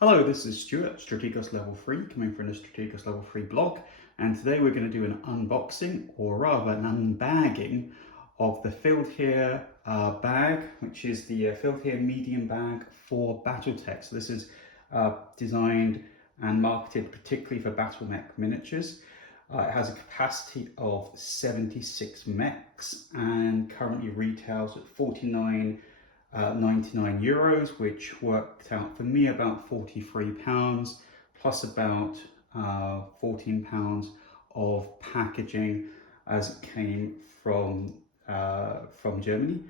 Hello, this is Stuart, Strategos Level 3, coming from the Strategos Level 3 blog, and today we're going to do an unboxing, or rather an unbagging, of the Feldherr bag, which is the Feldherr medium bag for BattleTech. So this is designed and marketed particularly for BattleMech miniatures. It has a capacity of 76 mechs and currently retails at 49.99 euros, which worked out for me about £43, plus about £14 of packaging as it came from Germany.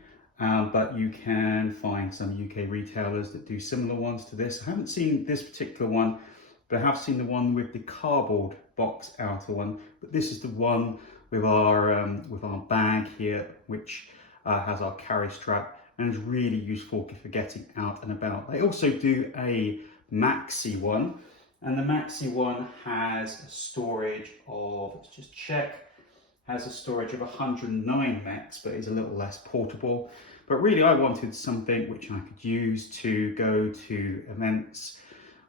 But you can find some UK retailers that do similar ones to this. I haven't seen this particular one, but I have seen the one with the cardboard box outer one. But this is the one with our bag here, which has our carry strap, and is really useful for getting out and about. They also do a maxi one, and the maxi one has a storage of, let's just check, has a storage of 109 mechs, but is a little less portable. But really I wanted something which I could use to go to events.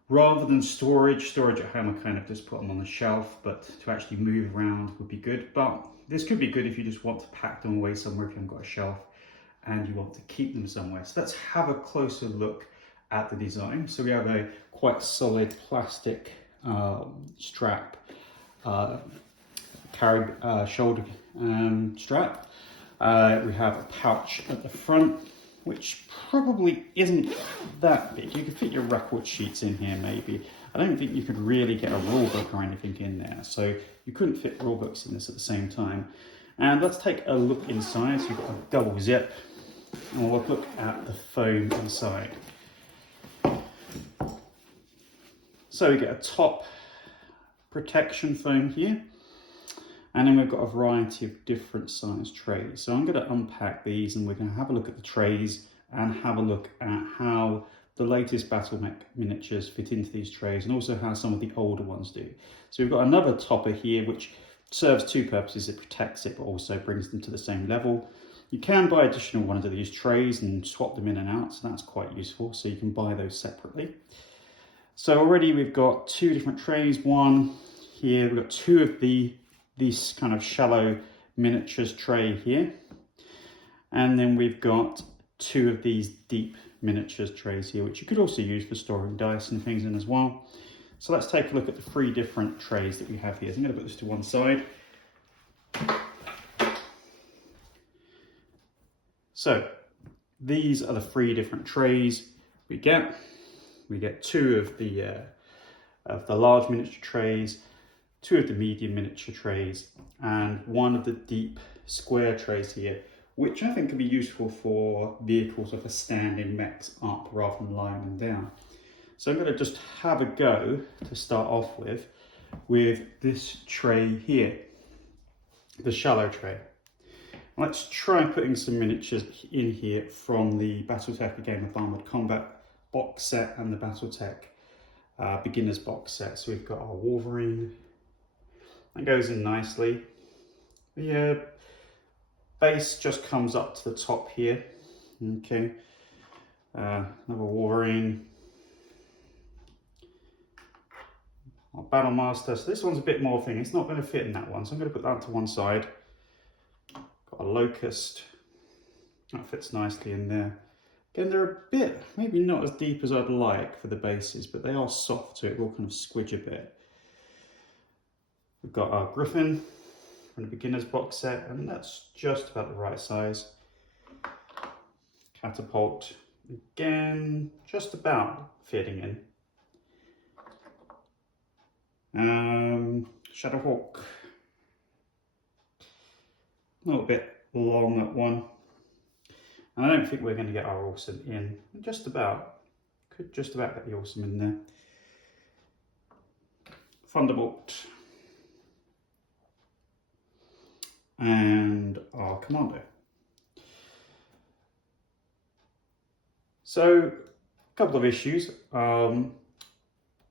Rather than storage at home, I kind of just put them on the shelf, but to actually move around would be good. But this could be good if you just want to pack them away somewhere if you haven't got a shelf and you want to keep them somewhere. So let's have a closer look at the design. So we have a quite solid plastic strap, shoulder strap. We have a pouch at the front, which probably isn't that big. You could fit your record sheets in here maybe. I don't think you could really get a rule book or anything in there, so you couldn't fit rule books in this at the same time. And let's take a look inside. So you've got a double zip, and we'll look at the foam inside. So we get a top protection foam here, and then we've got a variety of different size trays. So I'm going to unpack these, and we're going to have a look at the trays and have a look at how the latest BattleMech miniatures fit into these trays, and also how some of the older ones do. So we've got another topper here which serves two purposes. It protects it, but also brings them to the same level. You can buy additional ones of these trays and swap them in and out, so that's quite useful. So you can buy those separately. So already we've got two different trays. One here, we've got two of this kind of shallow miniatures tray here. And then we've got two of these deep miniatures trays here, which you could also use for storing dice and things in as well. So let's take a look at the three different trays that we have here. So I'm going to put this to one side. So these are the three different trays we get. We get two of the large miniature trays, two of the medium miniature trays, and one of the deep square trays here, which I think can be useful for vehicles or for standing mechs up rather than lying them down. So I'm going to just have a go to start off with this tray here, the shallow tray. Let's try putting some miniatures in here from the BattleTech A Game of Armoured Combat box set and the BattleTech Beginners box set. So we've got our Wolverine. That goes in nicely. The base just comes up to the top here. Okay. Another Wolverine. Our Battle Master. So this one's a bit more thing. It's not going to fit in that one, so I'm going to put that to one side. Got a Locust. That fits nicely in there. Again, they're a bit, maybe not as deep as I'd like for the bases, but they are soft, so it will kind of squidge a bit. We've got our Griffin from the Beginners box set, and that's just about the right size. Catapult, again, just about fitting in. Shadowhawk, a little bit long, that one. And I don't think we're going to get our Awesome in. Just about, could just about get the Awesome in there. Thunderbolt. And our Commando. So, a couple of issues.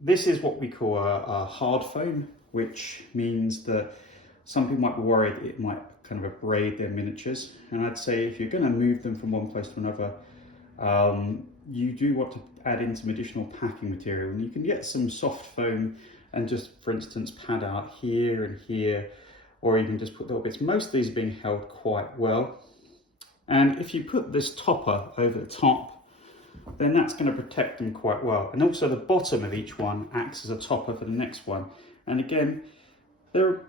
This is what we call a hard foam, which means that some people might be worried it might kind of abrade their miniatures. And I'd say if you're going to move them from one place to another, you do want to add in some additional packing material, and you can get some soft foam and just, for instance, pad out here and here, or even just put little bits. Most of these are being held quite well. And if you put this topper over the top, then that's going to protect them quite well. And also the bottom of each one acts as a topper for the next one. And again, they're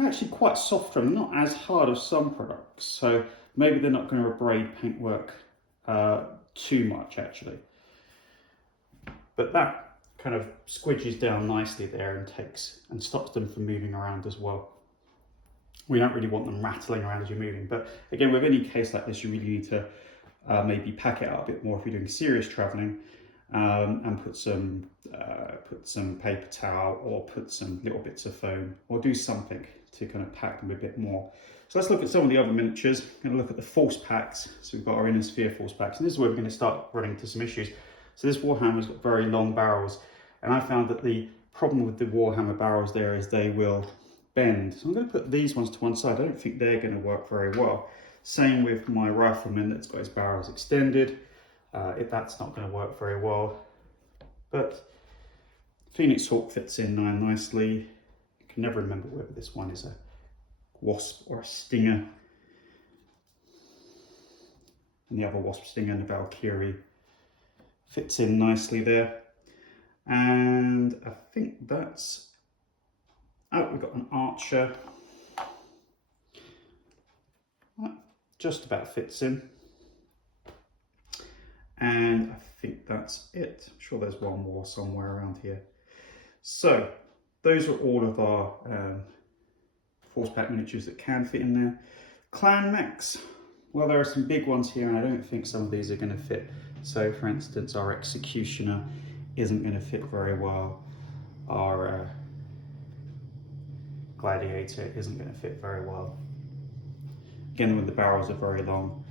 actually quite soft from, not as hard as some products. So maybe they're not going to abrade paintwork too much actually. But that kind of squidges down nicely there and takes and stops them from moving around as well. We don't really want them rattling around as you're moving, but again, with any case like this, you really need to maybe pack it out a bit more if you're doing serious traveling, and put some paper towel or put some little bits of foam or do something to kind of pack them a bit more. So let's look at some of the other miniatures. We're going to look at the force packs. So we've got our inner sphere force packs, and this is where we're going to start running into some issues. So this Warhammer's got very long barrels, and I found that the problem with the Warhammer barrels there is they will bend. So I'm going to put these ones to one side. I don't think they're going to work very well. Same with my Rifleman that's got his barrels extended. That's not going to work very well. But Phoenix Hawk fits in nicely. I can never remember whether this one is a Wasp or a Stinger. And the other Wasp, Stinger, and the Valkyrie fits in nicely there. And I think that's... Oh, we've got an Archer. That just about fits in. And I think that's it. I'm sure there's one more somewhere around here. So those are all of our force pack miniatures that can fit in there. Clan mechs. Well, there are some big ones here, and I don't think some of these are going to fit. So, for instance, our Executioner isn't going to fit very well. Our Gladiator isn't going to fit very well. Again, when the barrels are very long.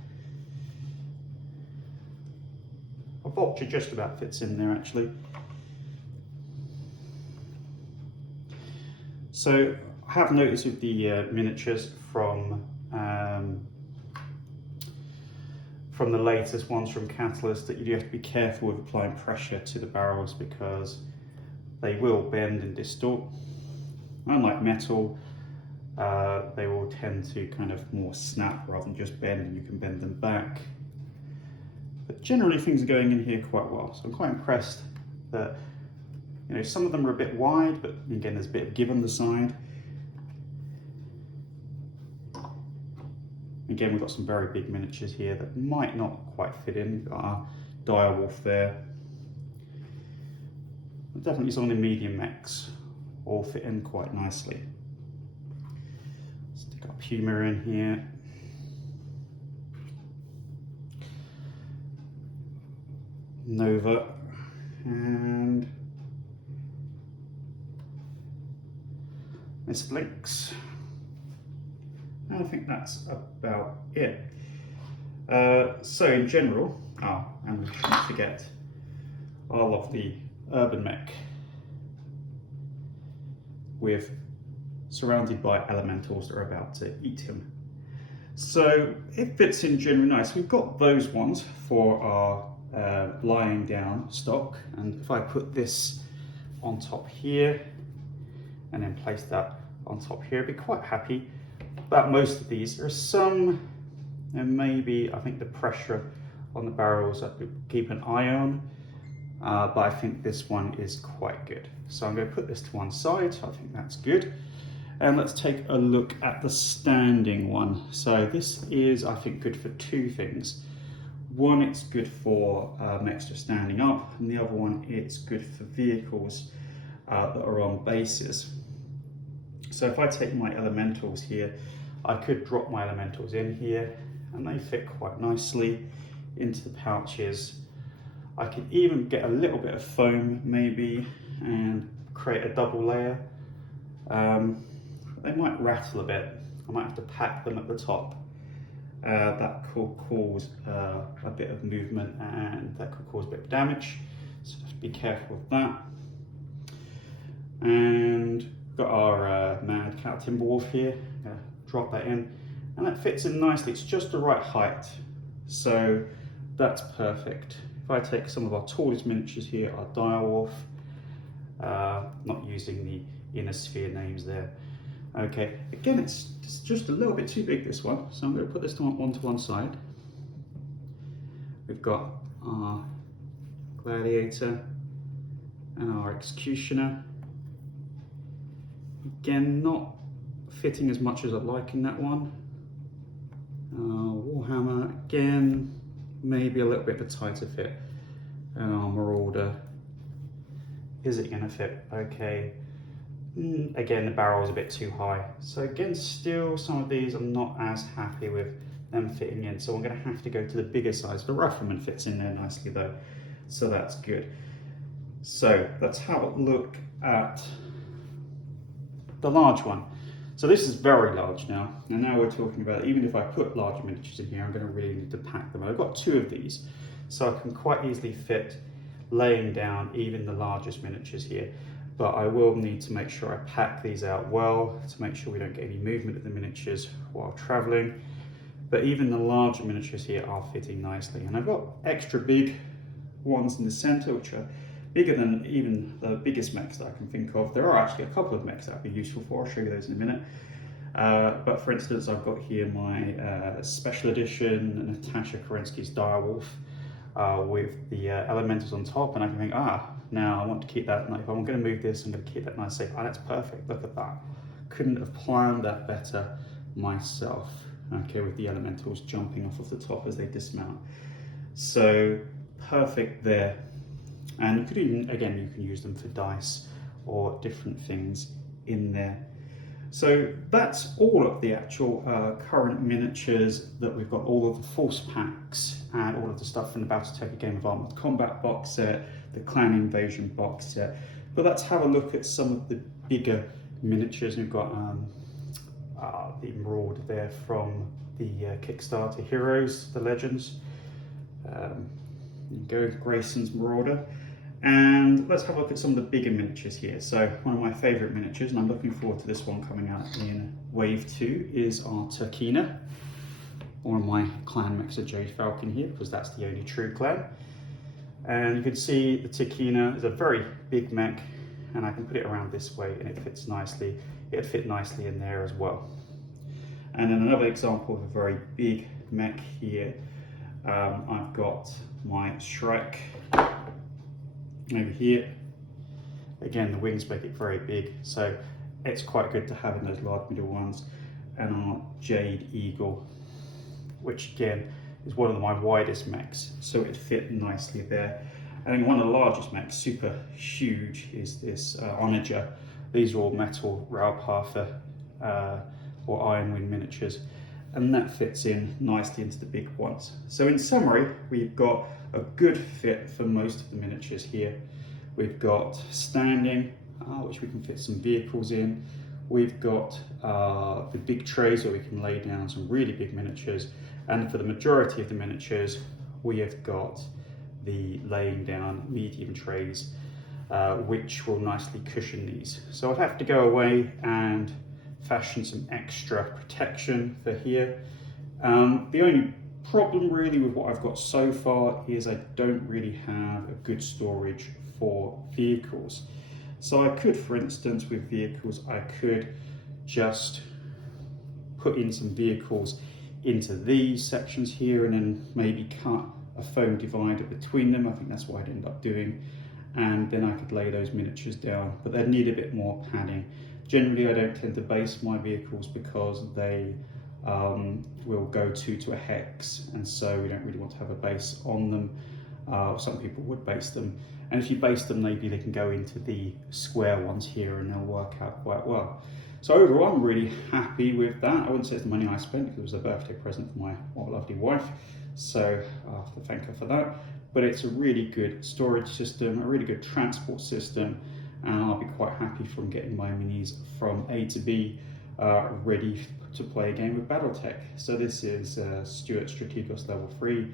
A Vulture just about fits in there, actually. So, I have noticed with the miniatures from the latest ones from Catalyst that you do have to be careful with applying pressure to the barrels because they will bend and distort. Unlike metal, they will tend to kind of more snap rather than just bend, and you can bend them back. But generally things are going in here quite well, so I'm quite impressed that, you know, some of them are a bit wide, but again there's a bit of give on the side. Again, we've got some very big miniatures here that might not quite fit in. We've got our Direwolf there. But definitely some of the medium mechs all fit in quite nicely. Stick our Puma in here. Nova and Miss Blinks. I think that's about it. So in general, and we shouldn't forget our lovely Urban Mech with surrounded by elementals that are about to eat him. So it fits in generally nice. We've got those ones for our lying down stock, and if I put this on top here and then place that on top here, I'd be quite happy. But most of these, there are some, and maybe I think the pressure on the barrels I could keep an eye on, but I think this one is quite good. So I'm going to put this to one side, I think that's good. And let's take a look at the standing one. So this is, I think, good for two things. One, it's good for mechs just standing up, and the other one, it's good for vehicles that are on bases. So if I take my elementals here, I could drop my elementals in here and they fit quite nicely into the pouches. I could even get a little bit of foam maybe and create a double layer. They might rattle a bit. I might have to pack them at the top. That could cause a bit of movement and that could cause a bit of damage. So just be careful with that. And we've got our Mad Cat Timberwolf here. Drop that in, and that fits in nicely. It's just the right height, so that's perfect if I take some of our tallest miniatures here, our direwolf, not using the inner sphere names there. Okay, again, it's just a little bit too big, this one, so I'm going to put this one onto one side. We've got our gladiator and our executioner. Again, not fitting as much as I'd like in that one. Warhammer, again, maybe a little bit of a tighter fit. And our marauder, is it going to fit? Okay. Again, the barrel is a bit too high. So again, still some of these I'm not as happy with them fitting in. So I'm going to have to go to the bigger size. The rifleman fits in there nicely though, so that's good. So let's have a look at the large one. So this is very large now, and now we're talking about, even if I put larger miniatures in here, I'm going to really need to pack them. I've got 2 of these, so I can quite easily fit laying down even the largest miniatures here. But I will need to make sure I pack these out well to make sure we don't get any movement of the miniatures while traveling. But even the larger miniatures here are fitting nicely. And I've got extra big ones in the center, which are bigger than even the biggest mechs that I can think of. There are actually a couple of mechs that would be useful for. I'll show you those in a minute. But for instance, I've got here my special edition Natasha Kerensky's direwolf with the elementals on top, and I can think, now I want to keep that. If I'm going to move this, I'm going to keep that nice safe. That's perfect. Look at that. Couldn't have planned that better myself. Okay, with the elementals jumping off of the top as they dismount. So perfect there. And you could even, again, you can use them for dice or different things in there. So that's all of the actual current miniatures that we've got, all of the force packs and all of the stuff from the BattleTech: A Game of Armored Combat box set, the Clan Invasion box set. But let's have a look at some of the bigger miniatures. We've got the Marauder there from the Kickstarter Heroes, the Legends. There you go, Grayson's Marauder. And let's have a look at some of the bigger miniatures here. So one of my favourite miniatures, and I'm looking forward to this one coming out in Wave 2, is our Turkina. One of my clan mechs of Jade Falcon here, because that's the only true clan. And you can see the Turkina is a very big mech, and I can put it around this way and it fits nicely. It'd fit nicely in there as well. And then another example of a very big mech here, I've got my Shrek over here. Again, the wings make it very big, so it's quite good to have in those large middle ones. And our Jade Eagle, which again is one of my widest mechs, so it fit nicely there. And one of the largest mechs, super huge, is this Onager. These are all metal Raubharfer or Ironwind miniatures, and that fits in nicely into the big ones. So in summary, we've got a good fit for most of the miniatures here. We've got standing, which we can fit some vehicles in. We've got the big trays where we can lay down some really big miniatures. And for the majority of the miniatures, we have got the laying down medium trays, which will nicely cushion these. So I'd have to go away and fashion some extra protection for here. The only problem really with what I've got so far is I don't really have a good storage for vehicles. So I could, for instance, with vehicles, I could just put in some vehicles into these sections here and then maybe cut a foam divider between them. I think that's what I'd end up doing. And then I could lay those miniatures down, but they'd need a bit more padding. Generally, I don't tend to base my vehicles because they will go to a hex, and so we don't really want to have a base on them. Some people would base them, and if you base them, maybe they can go into the square ones here and they'll work out quite well. So overall, I'm really happy with that. I wouldn't say it's the money I spent because it was a birthday present for my lovely wife, so I have to thank her for that. But it's a really good storage system, a really good transport system, and I'll be quite happy from getting my minis from A to B ready to play a game of BattleTech. So this is Stuart Strategos Level 3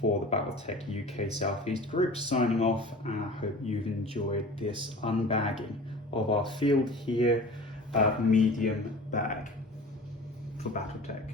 for the BattleTech UK Southeast Group signing off, and I hope you've enjoyed this unbagging of our field here medium bag for BattleTech.